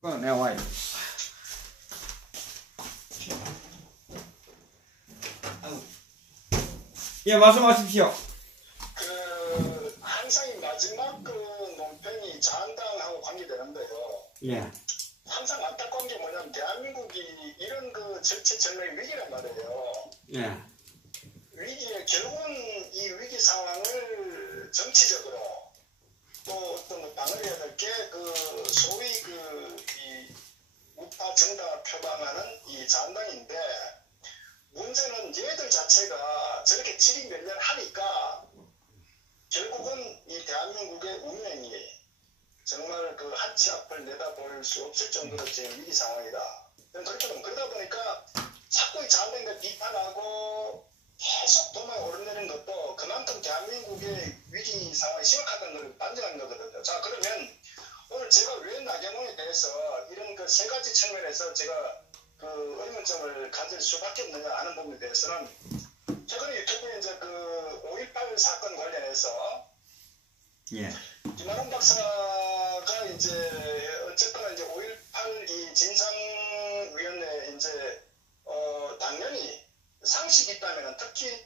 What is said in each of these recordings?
꺼내와요. 예, 말씀하십시오. 항상 이 마지막 논평이 자한당하고 관계되는데요. 예. 항상 안타까운 게 뭐냐면 대한민국이 이런 정치 전략의 위기란 말이에요. 예. 위기에 결국은 이 위기 상황을 정치적으로 또 어떤 방어해야 될 게 소위 이 우파 정당을 표방하는 이 자한당인데 문제는 얘들 자체가 저렇게 질이 몇 년 하니까 결국은 이 대한민국의 운명이 정말 한 치 앞을 내다볼 수 없을 정도로 지금 위기 상황이다. 그러다 보니까 자꾸 이 자한당들 비판하고 계속 도마에 오르내리는 것도 그만큼 대한민국의 위기 상황이 심각하다는 걸 반증하는 거거든요. 자, 그러면 오늘 제가 왜 나경원에 대해서 이런 세 가지 측면에서 제가 의문점을 가질 수밖에 없느냐 하는 부분에 대해서는 최근에 유튜브에 이제 5.18 사건 관련해서 예. 김한원 박사가 이제 어쨌거나 이제 5.18 이 진상위원회 이제 당연히 상식이 있다면 특히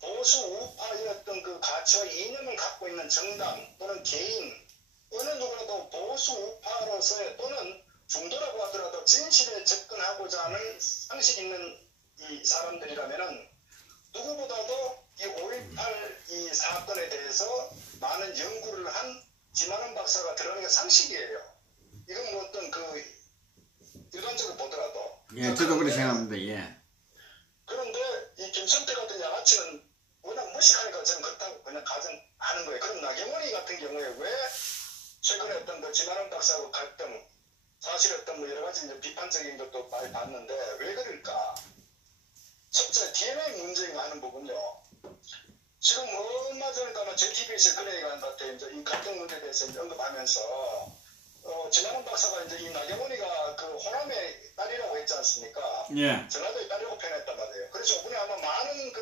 보수 우파의 어떤 가치와 이념을 갖고 있는 정당 또는 개인 어느 누구라도 보수 우파로서의 또는 중도라고 하더라도 진실에 접근하고자 하는 상식 있는 이 사람들이라면은 누구보다도 이 5.18 이 사건에 대해서 많은 연구를 한 김한원 박사가 들어가는 게 상식이에요. 이건 뭐 어떤 일반적으로 보더라도. 예, 저도 그렇게 생각합니다. 예. 그런데 이 김성태 같은 양아치는 워낙 무식하니까 저는 그렇다고 그냥 가정하는 거예요. 그럼 나경원이 같은 경우에 왜 최근에 어떤 김한원 박사하고 갈등, 사실 어떤 여러 가지 이제 비판적인 것도 많이 봤는데 왜 그럴까? 첫째, DNA 문제가 하는 부분요. 지금 얼마 전에도 아마 JTBC에 그런 얘기가 한 것 같아요. 이제 이 갈등 문제에 대해서 이제 언급하면서 진한원 박사가 이제 이 나경원이가 호남의 딸이라고 했지 않습니까? 예. 전라도의 딸이라고 표현했단 말이에요. 그래서 이번에 아마 많은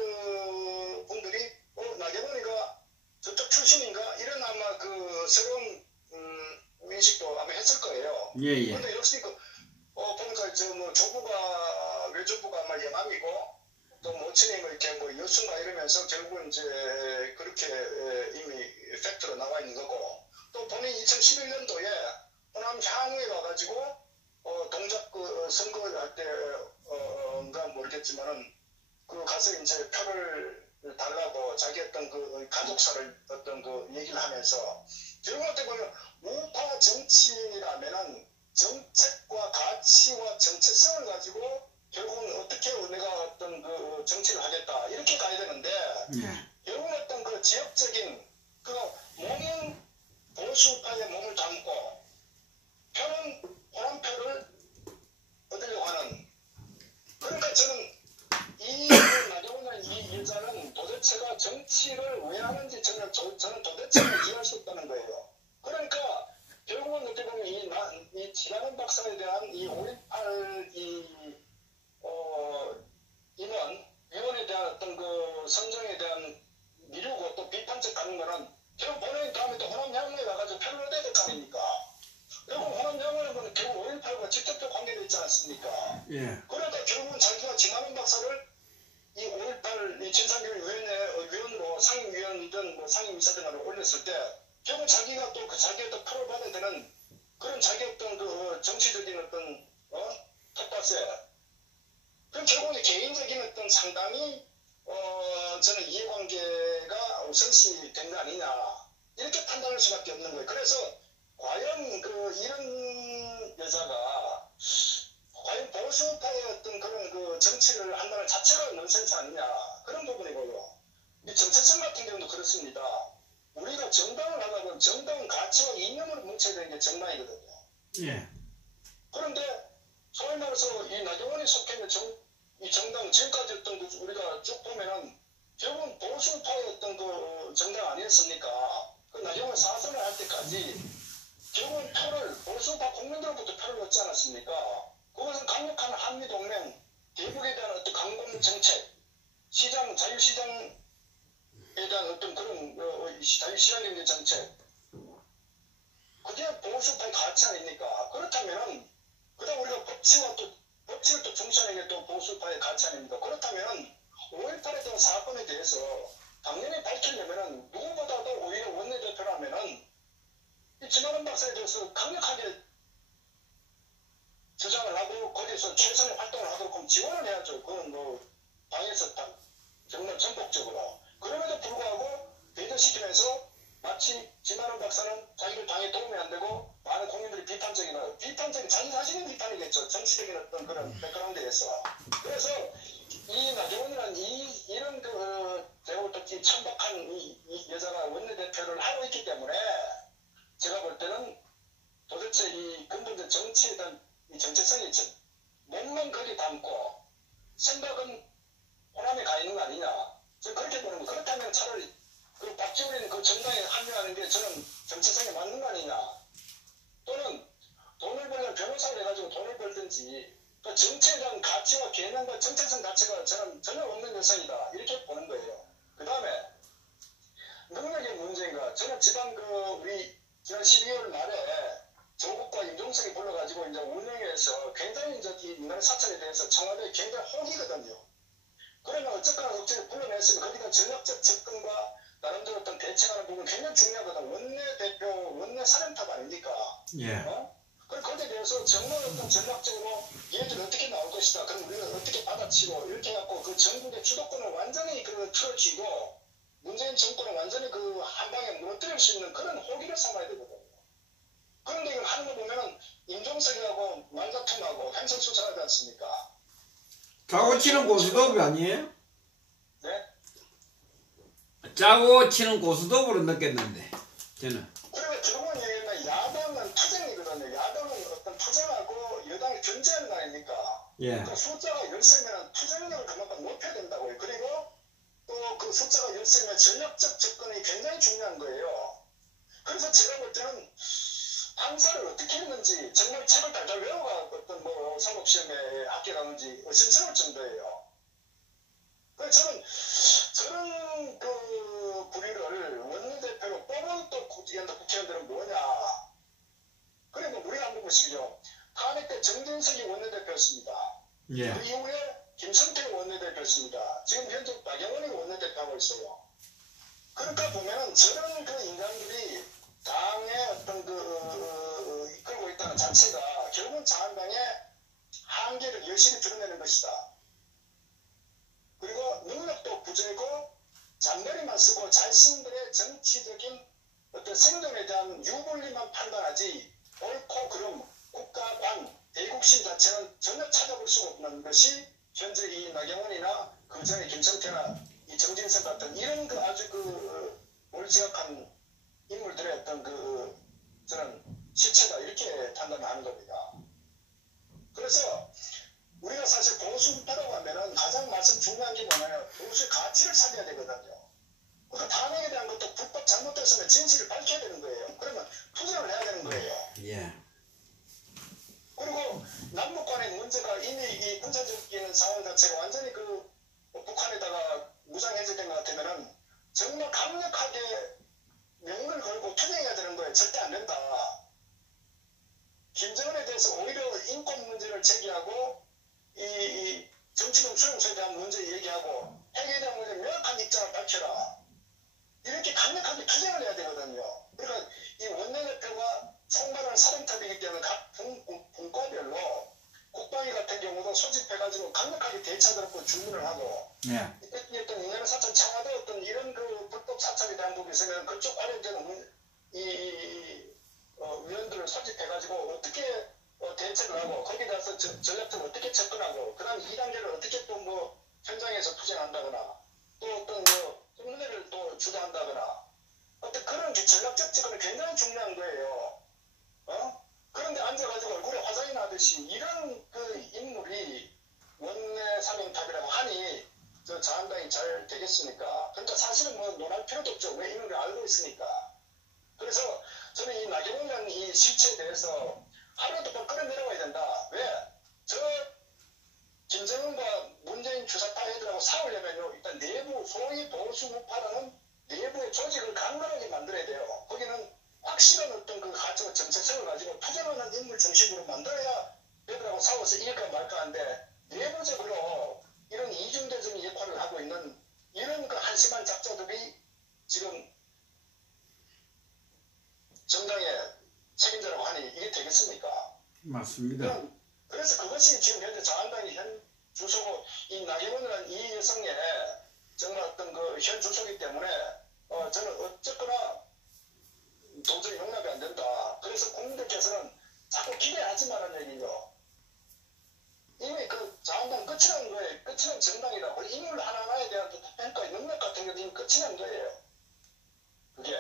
분들이 나경원이가 저쪽 출신인가? 이런 아마 새로운 인식도 아마 했을 거예요. 예, 예. 그런데 역시 보니까 조부가 외조부가 아마 영암이고 또 모친이 이렇게 여순가 이러면서 결국은 이제 그렇게 이미 팩트로 나와 있는 거고 또 본인이 2011년도에 호남 향후에 가가지고 동작 선거할 때인가 모르겠지만은 가서 이제 표를 달라고 자기 어떤 가족사를 어떤 얘기를 하면서 결국 어떻게 보면 우파 정치인이라면은 정책과 가치와 정체성을 가지고 결국은 어떻게 내가 어떤 정치를 하겠다 이렇게 가야 되는데 결국은 어떤 지역적인 몸은 보수파의 몸을 담고 표는 호남표를 얻으려고 하는 그러니까 저는 이 나경원 이 여자는 도대체가 정치를 왜 하는지 저는 도대체를 이해할 수 없다는 거예요. 그러니까 결국은 어떻게 보면 이 진한원 박사에 대한 이 5.18 위원에 대한 어떤 선정에 대한 미루고 또 비판적 가는 거는 결국 본인 다음에 또 호남 향후에 가가지고 표를 얻어야 될 거 아닙니까? 결국 호남 향후에는 결국 5.18과 직접적 관계되어 있지 않습니까? 예. 그러다 결국은 자기가 진한원 박사를 이 5.18 이 진상규명위원회 위원으로 상임위원이든 상임이사등을 올렸을 때 결국 자기가 또 자기의 또 표를 받아야 되는 그런 자기 어떤 정치적인 어떤 텃밭에 그럼 결국은 개인적인 어떤 상당히 저는 이해관계가 우선시 된 거 아니냐 이렇게 판단할 수밖에 없는 거예요. 그래서 과연 이런 여자가 과연 보수파의 어떤 그런 정치를 한다는 자체가 넌센스 아니냐 그런 부분이고요. 이 정체성 같은 경우도 그렇습니다. 우리가 정당을 하다 보면 정당은 가치와 이념을 뭉쳐야 되는 게 정당이거든요. 예. 그런데 소위 말해서 이 나경원이 속해 있는 이 정당 지금까지 어떤 우리가 쭉 보면은 결국은 보수파의 어떤 정당 아니었습니까? 나경원 사선을 할 때까지 결국은 표를 보수파 국민들로부터 표를 얻지 않았습니까? 그것은 강력한 한미동맹, 대북에 대한 어떤 강공 정책, 자유시장에 대한 어떤 그런 자유시장적인 정책, 그게 보수파의 가치 아닙니까? 그렇다면은 가치아닙니다. 그렇다면 5.18에 대한 사건에 대해서 당연히 밝히려면은 누구보다도 오히려 원내대표라면은 이 김한원 박사에 대해서 강력하게 주장을 하고 거기에서 최선의 활동을 하도록 그럼 지원을 해야죠. 그건 뭐 당에서 정말 전폭적으로. 그럼에도 불구하고 배제시키면서 마치 김한원 박사는 자기들 당에 도움이 안 되고 많은 국민들이 비판적인 자기 자신의 비판이겠죠. 정치적인 어떤 그런 백그라운드에서. 그래서 이 나경원이라는 이런 제가 볼 때 천박한 이 여자가 원내대표를 하고 있기 때문에 제가 볼 때는 도대체 이 근본적 정치에 대한 이 정체성이 몸만 거기 담고 생각은 호남에 가 있는 거 아니냐. 저는 그렇게 보는 거. 그렇다면 차라리 그 박지원이는 그 정당에 합류하는 게 저는 정체성에 맞는 거 아니냐. 또는 돈을 벌려면 변호사를 해가지고 돈을 벌든지 또 정치에 대한 가치와 개념과 정체성 자체가 저는 전혀 없는 여성이다. 이렇게 보는 거예요. 그 다음에 능력의 문제인가. 저는 지난 우리 지난 12월 말에 조국과 임종석이 불러가지고 이제 운영해서 굉장히 이제 이 민간 사찰에 대해서 청와대에 굉장히 호기거든요. 그러면 어쨌거나 억지로 불러냈으면 거기다 전략적 접근과 나름대로 어떤 대책하는 부분 굉장히 중요하거든. 원내대표, 원내사령탑 아닙니까? 예. 거기에 대해서 정말 어떤 전략적으로 얘들 어떻게 나올 것이다. 그럼 우리는 어떻게 받아치고 이렇게 해갖고 그 전국의 주도권을 완전히 틀어쥐고 문재인 정권을 완전히 한 방에 무너뜨릴 수 있는 그런 호기를 삼아야 되거든요. 그런데 이걸 하는 거 보면은 임종석이하고 말다툼하고 횡성수설하지 않습니까? 짜고 치는 고스톱이 아니에요? 네? 짜고 치는 고스톱으로 느꼈는데 저는. 그리고 결국은 얘기하면 야당은 투쟁이거든요. 야당은 어떤 투쟁하고 여당이 견제하는 거 아닙니까? 예. 그 숫자가 13이면 투쟁력을 그만큼 높여야 된다고요. 그리고 또 그 숫자가 13이면 전략적 접근이 굉장히 중요한 거예요. 그래서 제가 볼 때는 판사를 어떻게 했는지 정말 책을 달달 외워가 어떤 사법시험에 합격하는지 의심스러울 정도예요. 그래서 저는 부리를 원내대표로 뽑은 또 국회의원들은 뭐냐. 그래 우리가 한번 보시죠. 탄핵 때 정진석이 원내대표였습니다. 예. 그 이후에 김성태가 원내대표였습니다. 지금 현재 나경원이 원내대표하고 있어요. 그러니까 보면은 저런 인간들이 당의 어떤 이끌고 있다는 자체가 결국은 자한당의 한계를 여실히 드러내는 것이다. 그리고 능력도 부족이고 잔머리만 쓰고 자신들의 정치적인 어떤 생존에 대한 유불리만 판단하지 옳고 그름, 국가관, 대국심 자체는 전혀 찾아볼 수가 없는 것이 현재 이 나경원이나 그 전에 김성태나 이 정진석 같은 이런 아주 몰지각한 인물들의 어떤 저는 실체다 이렇게 판단하는 겁니다. 그래서 우리가 사실 보수파라고 하면은 가장 말씀 중요한 게 뭐냐면 보수의 가치를 살려야 되거든요. 그 탄핵에 대한 것도 불법 잘못됐으면 진실을 밝혀야 되는 거예요. 그러면 투쟁을 해야 되는 거예요. 예. 그리고 남북 간의 문제가 이미 이 군사적인 상황 자체가 완전히 북한에다가 무장해제된 것 같으면은 정말 강력하게 명을 걸고 투쟁해야 되는 거예요. 절대 안 된다. 김정은에 대해서 오히려 인권 문제를 제기하고 이 정치적 수용소에 대한 문제 얘기하고 핵에 대한 문제 명확한 입장을 밝혀라. 이렇게 강력하게 투쟁을 해야 되거든요. 그러니까 이 원내대표가 총괄하는 사령탑이기 때문에 각 분과별로 국방위 같은 경우도 소집해가지고 강력하게 대처하도록 주문을 하고 예. 어떤 인간의 사찰 청와대 어떤 이런 불법 사찰에 대한 부분이 있으면 그쪽 관련된 위원들을 소집해가지고 어떻게 대처를 하고 거기에 대해서 전략적으로 어떻게 접근하고 그 다음 2단계를 어떻게 또 현장에서 투쟁한다거나 또 어떤 은혜를 또 주도한다거나 어떤 그런 전략적 접근이 굉장히 중요한 거예요. 그런데 앉아가지고 얼굴에 화장이 나듯이 이런 인물이 원내 사령탑이라고 하니 자한당이 잘 되겠습니까? 그러니까 사실은 논할 필요도 없죠. 왜 인물을 알고 있으니까. 그래서 저는 이 나경원이라는 이 실체에 대해서 하루라도 더 끌어내려가야 된다. 왜? 김정은과 문재인 주사파 애들하고 싸우려면요. 일단 내부 소위 보수 우파라는 내부의 조직을 강건하게 만들어야 돼요. 거기는 확실한 어떤 가치와 정체성을 가지고 투쟁하는 인물 중심으로 만들어야 얘들하고 싸워서 이길까 말까 하는데 내부적으로 이 낙심한 작자들이 지금 정당의 책임자라고 하니 이게 되겠습니까? 맞습니다. 그래서 그것이 지금 현재 자한당의 현 주소고 이 나경원이라는 이 여성의 정말 어떤 그 현 주소이기 때문에 저는 어쨌거나 도저히 용납이 안 된다. 그래서 국민들께서는 자꾸 기대하지 말라는 얘기죠. 이미 그 자한당 끝이 난 거예요. 끝이 난 정당이라고. 인물 하나하나에 대한 평가, 능력 같은 게 이미 끝이 난 거예요. 그게.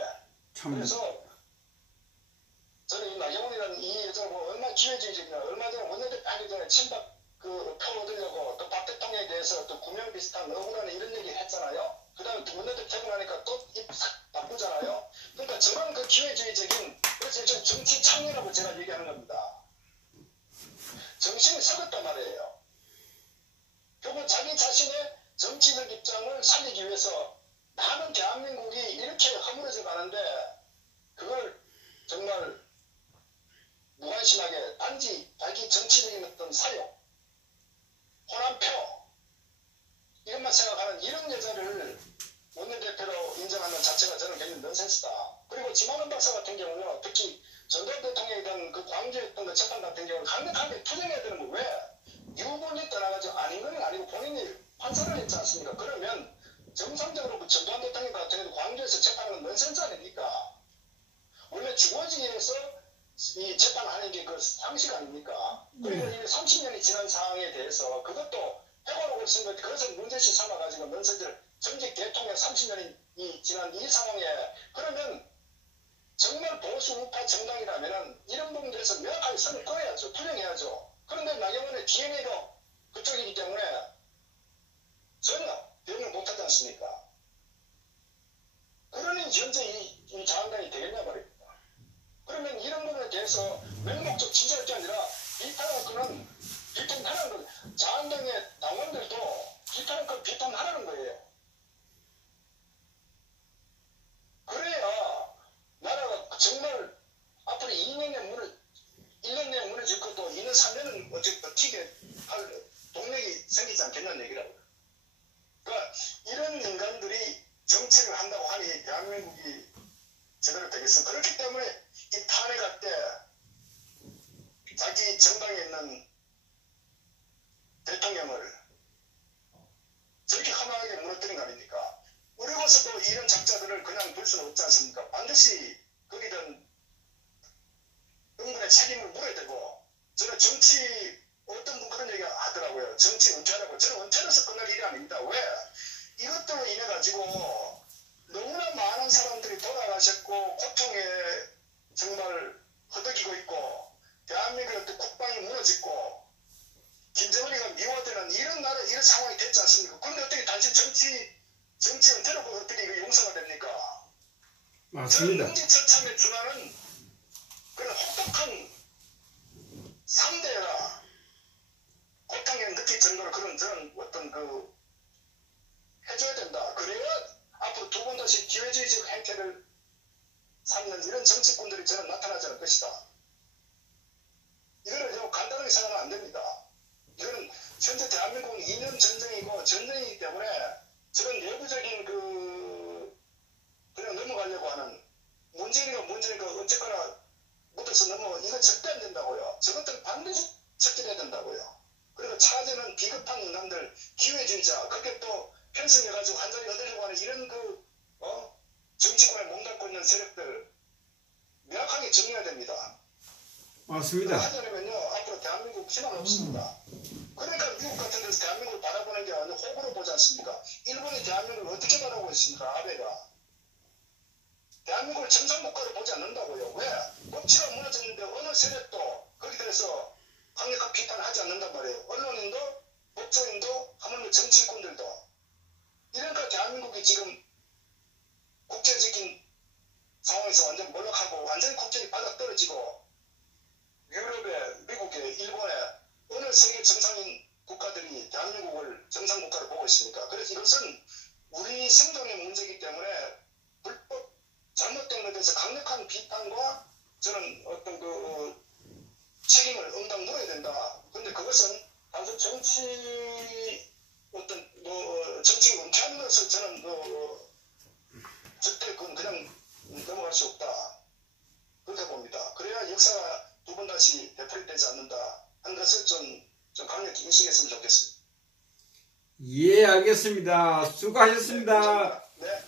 그래서 저는 이 나경원이라는 이 여자가 얼마나 기회주의적이냐. 얼마 전에 원내대표 하기 전에 친박 그 표 얻으려고 또 박 대통령에 대해서 또 구명 비슷한 억울한 이런 얘기 했잖아요. 그 다음에 원내대표 퇴근하니까 또 입 바꾸잖아요. 그러니까 저런 그 기회주의적인, 그래서 좀 정치 창녀라고 제가 얘기하는 겁니다. 정신이 썩었단 말이에요. 결국 자기 자신의 정치적 입장을 살리기 위해서 많은 대한민국이 이렇게 허물어져 가는데 그걸 정말 무관심하게 단지 자기 정치적인 어떤 사용, 호남표 이것만 생각하는 이런 여자를 원내대표로 인정하는 자체가 저는 굉장히 넌센스다. 그리고 지만원 박사 같은 경우는 특히 전두환 대통령에 대한 그 광주했던 그 재판 같은 경우는 강력하게 투쟁해야 되는 거 왜? 유불리 떠나가지고 아닌 건 아니고 본인이 판사를 했지 않습니까? 그러면 정상적으로 그 전두환 대통령 같은 경우 광주에서 재판하는 넌센스 아닙니까? 원래 주거지에서 이 재판하는 게 그 상식 아닙니까? 그리고 이미 30년이 지난 상황에 대해서 그것도 해고하고 있는 것, 그것을 문제시 삼아가지고 넌센스를 전직 대통령 30년이 지난 이 상황에 그러면 정말 보수 우파 정당이라면은 이런 부분들에서 명확하게 선을 그어야죠. 투쟁해야죠. 그런데 나경원의 DNA가 그쪽이기 때문에 전혀 대응을 못하지 않습니까? 그러니 현재 이 자한당이 되겠냐 말입니다. 그러면 이런 부분에 대해서 맹목적 지지할 게 아니라 비판할 거는 비판하라는 거예요. 자한당의 당원들도 비판할 건 비판하라는 거예요. 그래야 나라가 정말 앞으로 1년 내에 무너질 것도 2년, 3년은 어떻게 버티게 할 동력이 생기지 않겠냐는 얘기라고요. 그러니까 이런 인간들이 정책을 한다고 하니 대한민국이 제대로 되겠습니다. 그렇기 때문에 이 탄핵할 때 자기 정당에 있는 대통령을 저렇게 험하게 무너뜨린 거 아닙니까? 우리로서도 이런 작자들을 그냥 둘 수는 없지 않습니까? 반드시 거기든 응분의 책임을 물어야 되고 저는 정치 어떤 분 그런 얘기 하더라고요. 정치 은퇴하라고. 저는 은퇴로서 끝날 일이 아닙니다. 왜? 이것들로 인해 가지고 너무나 많은 사람들이 돌아가셨고 고통에 정말 허덕이고 있고 대한민국의 어떤 국방이 무너졌고 김정은이가 미워되는 이런 나라 이런 상황이 됐지 않습니까? 그런데 어떻게 단지 정치 은퇴라고 어떻게 이거 용서가 됩니까? 맞습니다. 능지처참에 준하는 그런 혹독한 상대가 고통에 느낄 정도로 그런 저는 어떤 그 해줘야 된다. 그래야 앞으로 두 번 다시 기회주의적 행태를 삼는 이런 정치꾼들이 저는 나타나지 않을 것이다. 이거는 간단하게 생각하면 안 됩니다. 이거는 현재 대한민국은 2년 전쟁이고 전쟁이기 때문에 저런 내부적인 그냥 넘어가려고 하는 문제니까 어쨌거나 묻어서 이거 절대 안 된다고요. 저것들 반드시 척결해야 된다고요. 그리고 차제는 비겁한 인간들, 기회주의자, 그렇게 또 편성해가지고 한 자리 얻으려고 하는 이런 정치권에 몸담고 있는 세력들 명확하게 정리해야 됩니다. 맞습니다. 하지 않으면요 앞으로 대한민국 희망 없습니다. 그러니까 미국 같은 데서 대한민국을 바라보는 게 아니라 호구로 보지 않습니까? 일본이 대한민국을 어떻게 바라보고 있습니까? 아베가. 대한민국을 정상국가로 보지 않는다고요. 왜? 법치가 무너졌는데 어느 세력도 거기에 대해서 강력한 비판을 하지 않는단 말이에요. 언론인도 법조인도 하물며 정치인들도. 이러니까 대한민국이 지금 국제적인 상황에서 완전 몰락하고 완전히 국적이 바닥떨어지고 유럽에, 미국에, 일본에 어느 세계 정상인 국가들이 대한민국을 정상국가로 보고 있습니까? 그래서 이것은 우리 생존의 문제이기 때문에 불법 잘못된 것에 대해서 강력한 비판과 저는 어떤 책임을 응당 물어야 된다. 근데 그것은 단순 정치가 은퇴하는 것을 저는 절대 그냥 넘어갈 수 없다. 그렇게 봅니다. 그래야 역사가 두 번 다시 되풀이되지 않는다 하는 것을 좀 강력히 인식했으면 좋겠습니다. 예, 알겠습니다. 수고하셨습니다. 네.